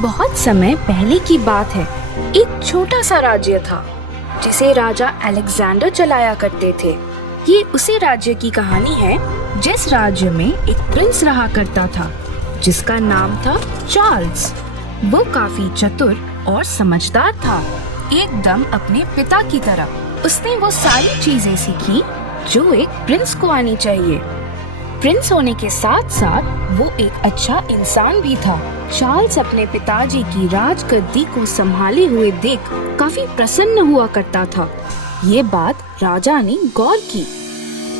बहुत समय पहले की बात है। एक छोटा सा राज्य था जिसे राजा अलेक्जेंडर चलाया करते थे। ये उसी राज्य की कहानी है जिस राज्य में एक प्रिंस रहा करता था जिसका नाम था चार्ल्स। वो काफी चतुर और समझदार था, एकदम अपने पिता की तरह। उसने वो सारी चीजें सीखी जो एक प्रिंस को आनी चाहिए। प्रिंस होने के साथ साथ वो एक अच्छा इंसान भी था। चार्ल्स अपने पिताजी की राजगद्दी को संभाले हुए देख काफी प्रसन्न हुआ करता था। ये बात राजा ने गौर की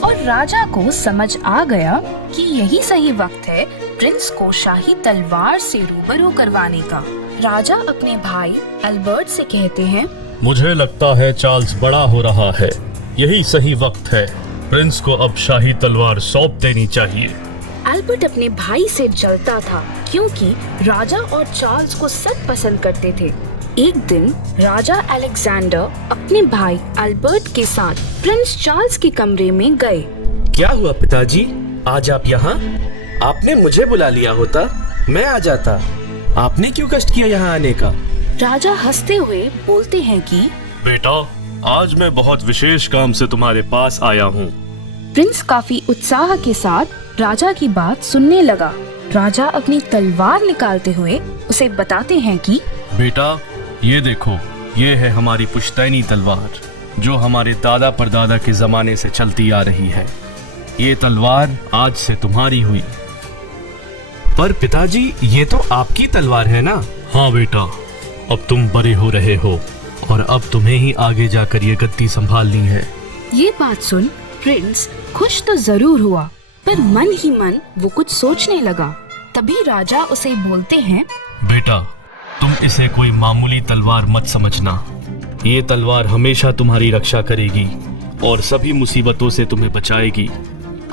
और राजा को समझ आ गया कि यही सही वक्त है प्रिंस को शाही तलवार से रूबरू करवाने का। राजा अपने भाई अल्बर्ट से कहते हैं, मुझे लगता है चार्ल्स बड़ा हो रहा है, यही सही वक्त है। प्रिंस को अब शाही तलवार सौंप देनी चाहिए। अल्बर्ट अपने भाई से जलता था क्योंकि राजा और चार्ल्स को सब पसंद करते थे। एक दिन राजा अलेक्जेंडर अपने भाई अल्बर्ट के साथ प्रिंस चार्ल्स के कमरे में गए। क्या हुआ पिताजी, आज आप यहाँ? आपने मुझे बुला लिया होता, मैं आ जाता। आपने क्यों कष्ट किया यहाँ आने का? राजा हंसते हुए बोलते हैं कि बेटा, आज मैं बहुत विशेष काम से तुम्हारे पास आया हूँ। प्रिंस काफी उत्साह के साथ राजा की बात सुनने लगा। राजा अपनी तलवार निकालते हुए उसे बताते हैं कि बेटा, ये देखो, ये है हमारी पुश्तैनी तलवार जो हमारे दादा परदादा के जमाने से चलती आ रही है। ये तलवार आज से तुम्हारी हुई। पर पिताजी, ये तो आपकी तलवार है ना? हाँ बेटा, अब तुम बड़े हो रहे हो और अब तुम्हें ही आगे जाकर ये गद्दी संभालनी है। ये बात सुन प्रिंस खुश तो जरूर हुआ, पर मन ही मन वो कुछ सोचने लगा। तभी राजा उसे बोलते हैं, बेटा, तुम इसे कोई मामूली तलवार मत समझना। ये तलवार हमेशा तुम्हारी रक्षा करेगी और सभी मुसीबतों से तुम्हें बचाएगी।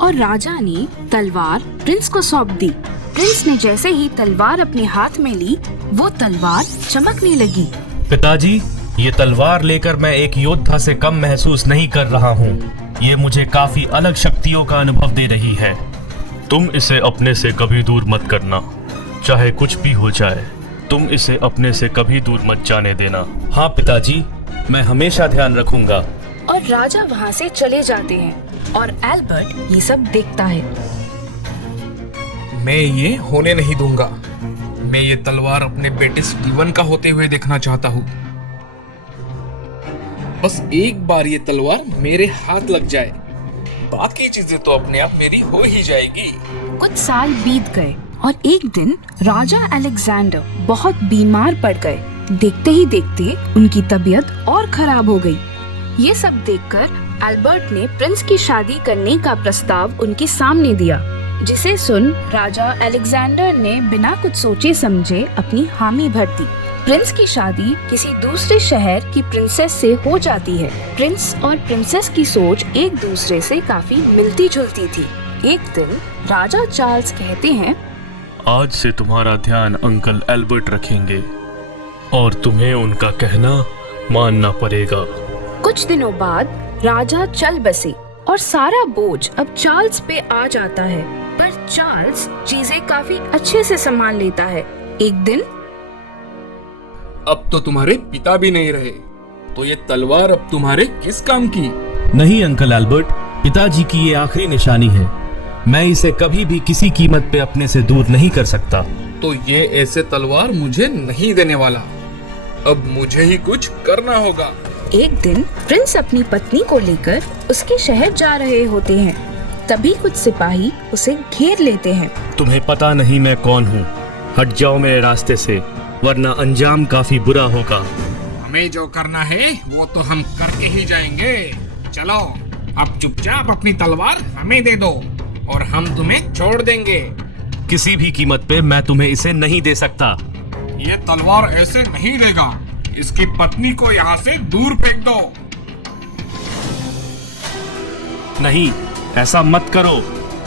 और राजा ने तलवार प्रिंस को सौंप दी। प्रिंस ने जैसे ही तलवार अपने हाथ में ली, वो तलवार चमकने लगी। पिताजी, ये तलवार लेकर मैं एक योद्धा से कम महसूस नहीं कर रहा हूँ। ये मुझे काफी अलग शक्तियों का अनुभव दे रही है। तुम इसे अपने से कभी दूर मत करना, चाहे कुछ भी हो जाए। तुम इसे अपने से कभी दूर मत जाने देना। हाँ पिताजी, मैं हमेशा ध्यान रखूंगा। और राजा वहाँ से चले जाते हैं और एल्बर्ट ये सब देखता है। मैं ये होने नहीं दूंगा। मैं ये तलवार अपने बेटे स्टीवन का होते हुए देखना चाहता हूँ। बस एक बार ये तलवार मेरे हाथ लग जाए, बाकी चीजें तो अपने आप मेरी हो ही जाएगी। कुछ साल बीत गए और एक दिन राजा अलेक्जेंडर बहुत बीमार पड़ गए। देखते ही देखते उनकी तबीयत और खराब हो गई। ये सब देखकर अल्बर्ट ने प्रिंस की शादी करने का प्रस्ताव उनके सामने दिया, जिसे सुन राजा अलेक्जेंडर ने बिना कुछ सोचे समझे अपनी हामी भर दी। प्रिंस की शादी किसी दूसरे शहर की प्रिंसेस से हो जाती है। प्रिंस और प्रिंसेस की सोच एक दूसरे से काफी मिलती जुलती थी। एक दिन राजा चार्ल्स कहते हैं, आज से तुम्हारा ध्यान अंकल एल्बर्ट रखेंगे और तुम्हें उनका कहना मानना पड़ेगा। कुछ दिनों बाद राजा चल बसे और सारा बोझ अब चार्ल्स पे आ जाता है। पर चार्ल्स चीजें काफी अच्छे से संभाल लेता है। एक दिन, अब तो तुम्हारे पिता भी नहीं रहे, तो ये तलवार अब तुम्हारे किस काम की? नहीं अंकल एल्बर्ट, पिताजी की ये आखिरी निशानी है। मैं इसे कभी भी किसी कीमत पे अपने से दूर नहीं कर सकता। तो ये ऐसे तलवार मुझे नहीं देने वाला। अब मुझे ही कुछ करना होगा। एक दिन प्रिंस अपनी पत्नी को लेकर उसके शहर जा रहे होते हैं। तभी कुछ सिपाही उसे घेर लेते हैं। तुम्हें पता नहीं मैं कौन हूँ? हट जाओ मेरे रास्ते से, वरना अंजाम काफी बुरा होगा। हमें जो करना है वो तो हम करके ही जाएंगे। चलो, अब चुपचाप अपनी तलवार हमें दे दो और हम तुम्हें छोड़ देंगे। किसी भी कीमत पे मैं तुम्हें इसे नहीं दे सकता। ये तलवार ऐसे नहीं देगा। इसकी पत्नी को यहाँ से दूर फेंक दो। नहीं, ऐसा मत करो।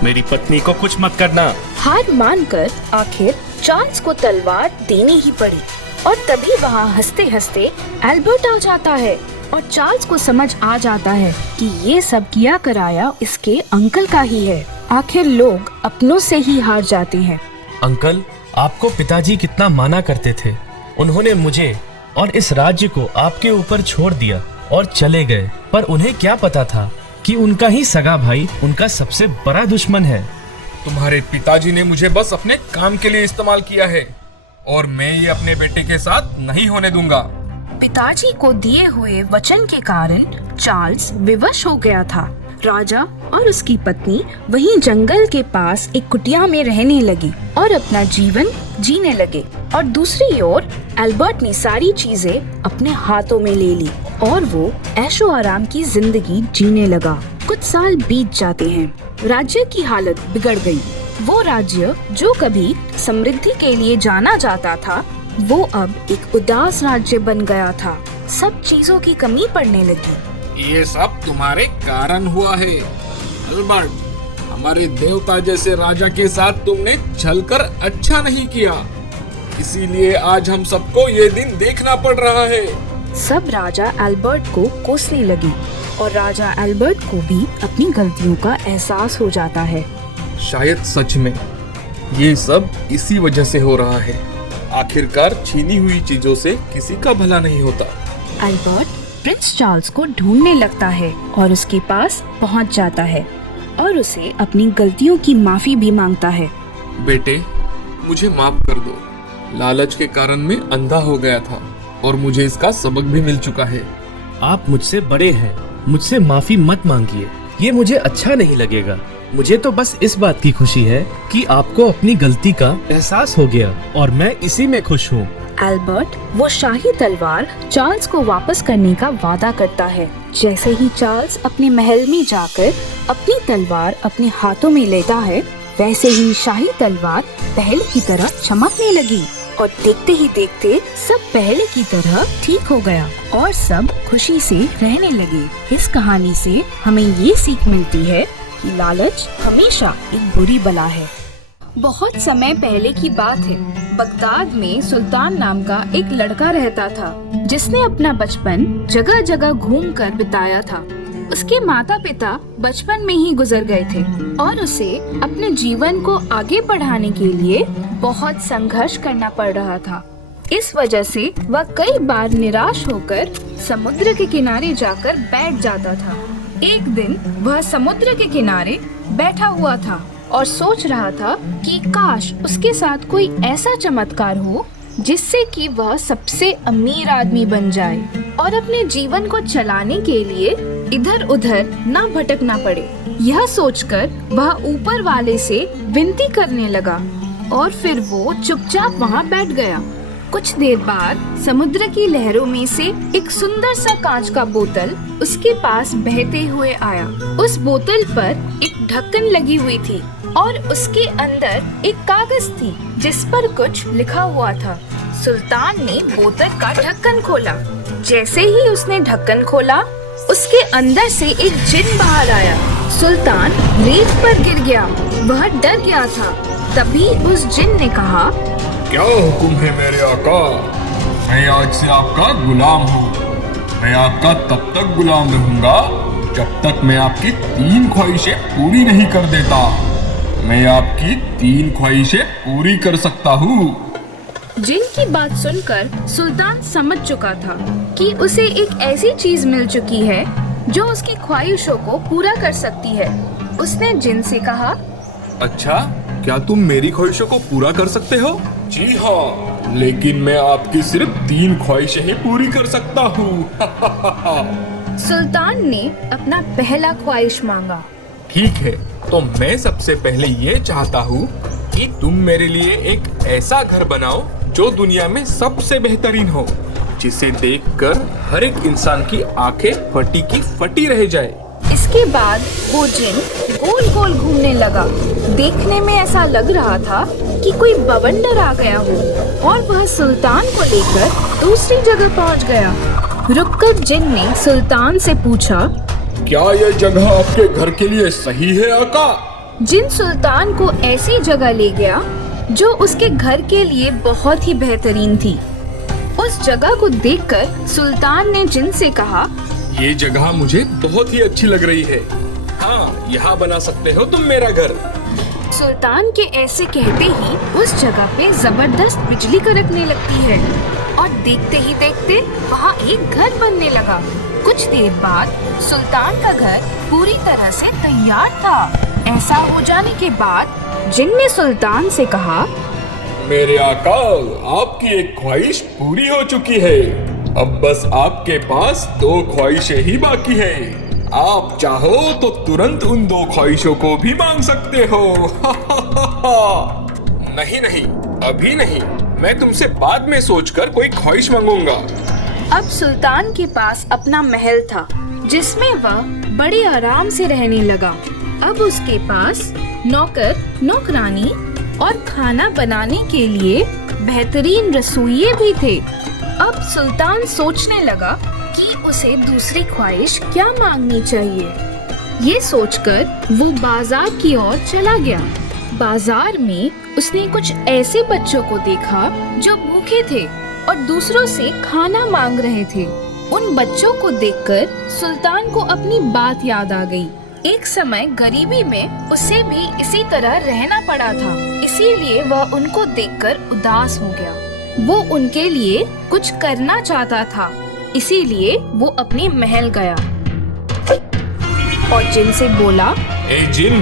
मेरी पत्नी को कुछ मत करना। हार मानकर आखिर चार्ल्स को तलवार देनी ही पड़ी। और तभी वहाँ हंसते हंसते एल्बर्ट आ जाता है और चार्ल्स को समझ आ जाता है कि ये सब किया कराया इसके अंकल का ही है। आखिर लोग अपनों से ही हार जाते हैं। अंकल, आपको पिताजी कितना माना करते थे। उन्होंने मुझे और इस राज्य को आपके ऊपर छोड़ दिया और चले गए, पर उन्हें क्या पता था कि उनका ही सगा भाई उनका सबसे बड़ा दुश्मन है। तुम्हारे पिताजी ने मुझे बस अपने काम के लिए इस्तेमाल किया है और मैं ये अपने बेटे के साथ नहीं होने दूंगा। पिताजी को दिए हुए वचन के कारण चार्ल्स विवश हो गया था। राजा और उसकी पत्नी वहीं जंगल के पास एक कुटिया में रहने लगी और अपना जीवन जीने लगे, और दूसरी ओर एल्बर्ट ने सारी चीजें अपने हाथों में ले ली और वो ऐशो आराम की जिंदगी जीने लगा। कुछ साल बीत जाते हैं, राज्य की हालत बिगड़ गई। वो राज्य जो कभी समृद्धि के लिए जाना जाता था, वो अब एक उदास राज्य बन गया था। सब चीजों की कमी पड़ने लगी। ये सब तुम्हारे कारण हुआ है अल्बर्ट। हमारे देवता जैसे राजा के साथ तुमने छलकर अच्छा नहीं किया, इसीलिए आज हम सबको ये दिन देखना पड़ रहा है। सब राजा एल्बर्ट को कोसने लगी और राजा एल्बर्ट को भी अपनी गलतियों का एहसास हो जाता है। शायद सच में ये सब इसी वजह से हो रहा है। आखिरकार छीनी हुई चीजों से किसी का भला नहीं होता। एल्बर्ट प्रिंस चार्ल्स को ढूंढने लगता है और उसके पास पहुंच जाता है और उसे अपनी गलतियों की माफी भी मांगता है। बेटे, मुझे माफ कर दो। लालच के कारण मैं अंधा हो गया था और मुझे इसका सबक भी मिल चुका है। आप मुझसे बड़े हैं, मुझसे माफी मत मांगिए, ये मुझे अच्छा नहीं लगेगा। मुझे तो बस इस बात की खुशी है कि आपको अपनी गलती का एहसास हो गया और मैं इसी में खुश हूँ। एल्बर्ट वो शाही तलवार चार्ल्स को वापस करने का वादा करता है। जैसे ही चार्ल्स अपने महल में जाकर अपनी तलवार अपने हाथों में लेता है, वैसे ही शाही तलवार पहले की तरह चमकने लगी और देखते ही देखते सब पहले की तरह ठीक हो गया और सब खुशी से रहने लगे। इस कहानी से हमें ये सीख मिलती है कि लालच हमेशा एक बुरी बला है। बहुत समय पहले की बात है। बगदाद में सुल्तान नाम का एक लड़का रहता था, जिसने अपना बचपन जगह जगह घूमकर बिताया था। उसके माता पिता बचपन में ही गुजर गए थे और उसे अपने जीवन को आगे बढ़ाने के लिए बहुत संघर्ष करना पड़ रहा था। इस वजह से वह कई बार निराश होकर समुद्र के किनारे जाकर बैठ जाता था। एक दिन वह समुद्र के किनारे बैठा हुआ था और सोच रहा था कि काश उसके साथ कोई ऐसा चमत्कार हो जिससे कि वह सबसे अमीर आदमी बन जाए और अपने जीवन को चलाने के लिए इधर उधर ना भटकना पड़े। यह सोचकर वह ऊपर वाले से विनती करने लगा और फिर वो चुपचाप वहाँ बैठ गया। कुछ देर बाद समुद्र की लहरों में से एक सुंदर सा कांच का बोतल उसके पास बहते हुए आया। उस बोतल पर एक ढक्कन लगी हुई थी और उसके अंदर एक कागज थी जिस पर कुछ लिखा हुआ था। सुल्तान ने बोतल का ढक्कन खोला। जैसे ही उसने ढक्कन खोला, उसके अंदर से एक जिन बाहर आया। सुल्तान रेत पर गिर गया। वह डर गया था। तभी उस जिन ने कहा, क्या हुक्म है मेरे आका? मैं आज से आपका गुलाम हूँ। मैं आपका तब तक गुलाम रहूंगा जब तक मैं आपकी 3 ख्वाहिशें पूरी नहीं कर देता। मैं आपकी 3 ख्वाहिशें पूरी कर सकता हूँ। जिन की बात सुनकर सुल्तान समझ चुका था कि उसे एक ऐसी चीज मिल चुकी है जो उसकी ख्वाहिशों को पूरा कर सकती है। उसने जिन से कहा, अच्छा, क्या तुम मेरी ख्वाहिशों को पूरा कर सकते हो? जी हाँ, लेकिन मैं आपकी सिर्फ 3 ख्वाहिशें ही पूरी कर सकता हूँ। सुल्तान ने अपना पहला ख्वाहिश मांगा। ठीक है, तो मैं सबसे पहले ये चाहता हूँ कि तुम मेरे लिए एक ऐसा घर बनाओ जो दुनिया में सबसे बेहतरीन हो, जिसे देखकर हर एक इंसान की आंखें फटी की फटी रह जाए। इसके बाद वो जिन गोल गोल घूमने लगा। देखने में ऐसा लग रहा था कि कोई बवंडर आ गया हो और वह सुल्तान को लेकर दूसरी जगह पहुंच गया। रुककर जिन ने सुल्तान से पूछा, क्या यह जगह आपके घर के लिए सही है आका? जिन सुल्तान को ऐसी जगह ले गया जो उसके घर के लिए बहुत ही बेहतरीन थी। उस जगह को देखकर सुल्तान ने जिन से कहा, ये जगह मुझे बहुत ही अच्छी लग रही है। हाँ, यहाँ बना सकते हो तुम मेरा घर। सुल्तान के ऐसे कहते ही उस जगह पे जबरदस्त बिजली कड़कने लगती है और देखते ही देखते वहाँ एक घर बनने लगा। कुछ देर बाद सुल्तान का घर पूरी तरह से तैयार था। ऐसा हो जाने के बाद जिन ने सुल्तान से कहा, मेरे आका, आपकी एक ख्वाहिश पूरी हो चुकी है। अब बस आपके पास 2 ख्वाहिशें ही बाकी हैं। आप चाहो तो तुरंत उन 2 ख्वाहिशों को भी मांग सकते हो। नहीं नहीं, अभी नहीं, मैं तुमसे बाद में सोचकर कोई ख्वाहिश मांगूंगा। अब सुल्तान के पास अपना महल था जिसमें वह बड़े आराम से रहने लगा। अब उसके पास नौकर, नौकरानी और खाना बनाने के लिए बेहतरीन रसोइये भी थे। अब सुल्तान सोचने लगा कि उसे दूसरी ख्वाहिश क्या मांगनी चाहिए। ये सोचकर वो बाजार की ओर चला गया। बाजार में उसने कुछ ऐसे बच्चों को देखा जो भूखे थे और दूसरों से खाना मांग रहे थे। उन बच्चों को देखकर सुल्तान को अपनी बात याद आ गई। एक समय गरीबी में उसे भी इसी तरह रहना पड़ा था, इसीलिए वह उनको देखकर उदास हो गया। वो उनके लिए कुछ करना चाहता था, इसीलिए वो अपने महल गया और जिन से बोला, ए जिन,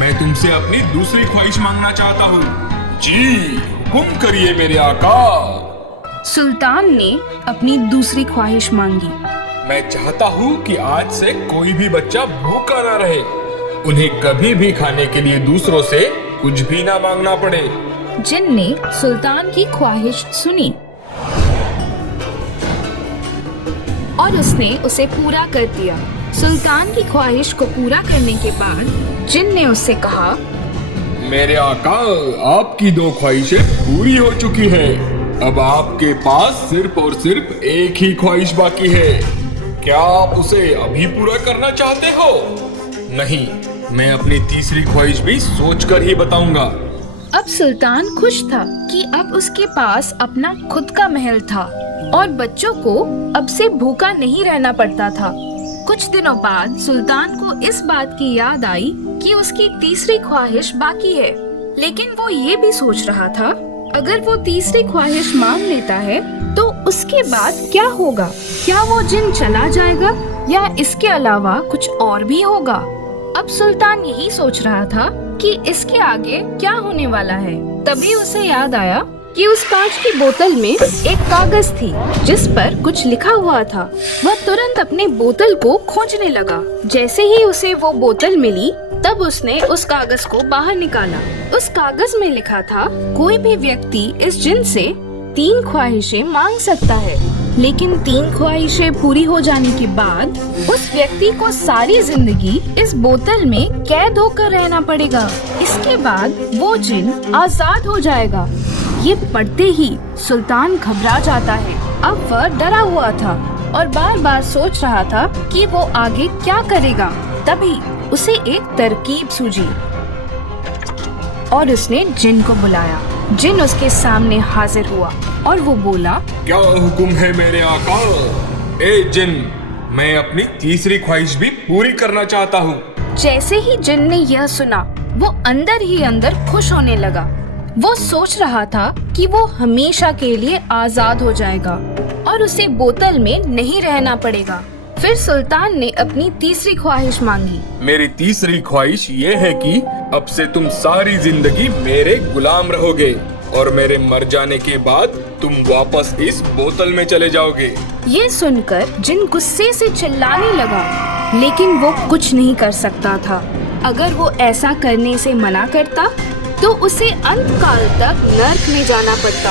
मैं तुमसे अपनी दूसरी ख्वाहिश मांगना चाहता हूँ। जी, हुक्म करिए मेरे आका। सुल्तान ने अपनी दूसरी ख्वाहिश मांगी। मैं चाहता हूँ कि आज से कोई भी बच्चा भूखा ना रहे। उन्हें कभी भी खाने के लिए दूसरों से कुछ भी ना मांगना पड़े। जिन ने सुल्तान की ख्वाहिश सुनी और उसने उसे पूरा कर दिया। सुल्तान की ख्वाहिश को पूरा करने के बाद जिन ने उससे कहा, मेरे आका, आपकी 2 ख्वाहिशें पूरी हो चुकी है। अब आपके पास सिर्फ और सिर्फ एक ही ख्वाहिश बाकी है। क्या आप उसे अभी पूरा करना चाहते हो? नहीं, मैं अपनी तीसरी ख्वाहिश भी सोचकर ही बताऊंगा। अब सुल्तान खुश था कि अब उसके पास अपना खुद का महल था और बच्चों को अब से भूखा नहीं रहना पड़ता था। कुछ दिनों बाद सुल्तान को इस बात की याद आई कि उसकी तीसरी ख्वाहिश बाकी है, लेकिन वो ये भी सोच रहा था अगर वो तीसरी ख्वाहिश मांग लेता है तो उसके बाद क्या होगा? क्या वो जिन चला जाएगा या इसके अलावा कुछ और भी होगा? अब सुल्तान यही सोच रहा था कि इसके आगे क्या होने वाला है। तभी उसे याद आया कि उस कांच की बोतल में एक कागज थी जिस पर कुछ लिखा हुआ था। वह तुरंत अपने बोतल को खोजने लगा। जैसे ही उसे वो बोतल मिली तब उसने उस कागज को बाहर निकाला। उस कागज में लिखा था, कोई भी व्यक्ति इस जिन से 3 ख्वाहिशें मांग सकता है, लेकिन 3 ख्वाहिशें पूरी हो जाने के बाद उस व्यक्ति को सारी जिंदगी इस बोतल में कैद होकर रहना पड़ेगा। इसके बाद वो जिन आजाद हो जाएगा। ये पढ़ते ही सुल्तान घबरा जाता है। अब वह डरा हुआ था और बार बार सोच रहा था कि वो आगे क्या करेगा। तभी उसे एक तरकीब सूझी और उसने जिन को बुलाया। जिन उसके सामने हाजिर हुआ और वो बोला, क्या हुक्म है मेरे आका? ए जिन, मैं अपनी तीसरी ख्वाहिश भी पूरी करना चाहता हूँ। जैसे ही जिन ने यह सुना वो अंदर ही अंदर खुश होने लगा। वो सोच रहा था कि वो हमेशा के लिए आजाद हो जाएगा और उसे बोतल में नहीं रहना पड़ेगा। फिर सुल्तान ने अपनी तीसरी ख्वाहिश मांगी। मेरी तीसरी ख्वाहिश ये है कि अब से तुम सारी जिंदगी मेरे गुलाम रहोगे और मेरे मर जाने के बाद तुम वापस इस बोतल में चले जाओगे। ये सुनकर जिन गुस्से से चिल्लाने लगा, लेकिन वो कुछ नहीं कर सकता था। अगर वो ऐसा करने से मना करता तो उसे अंत काल तक नर्क में जाना पड़ता।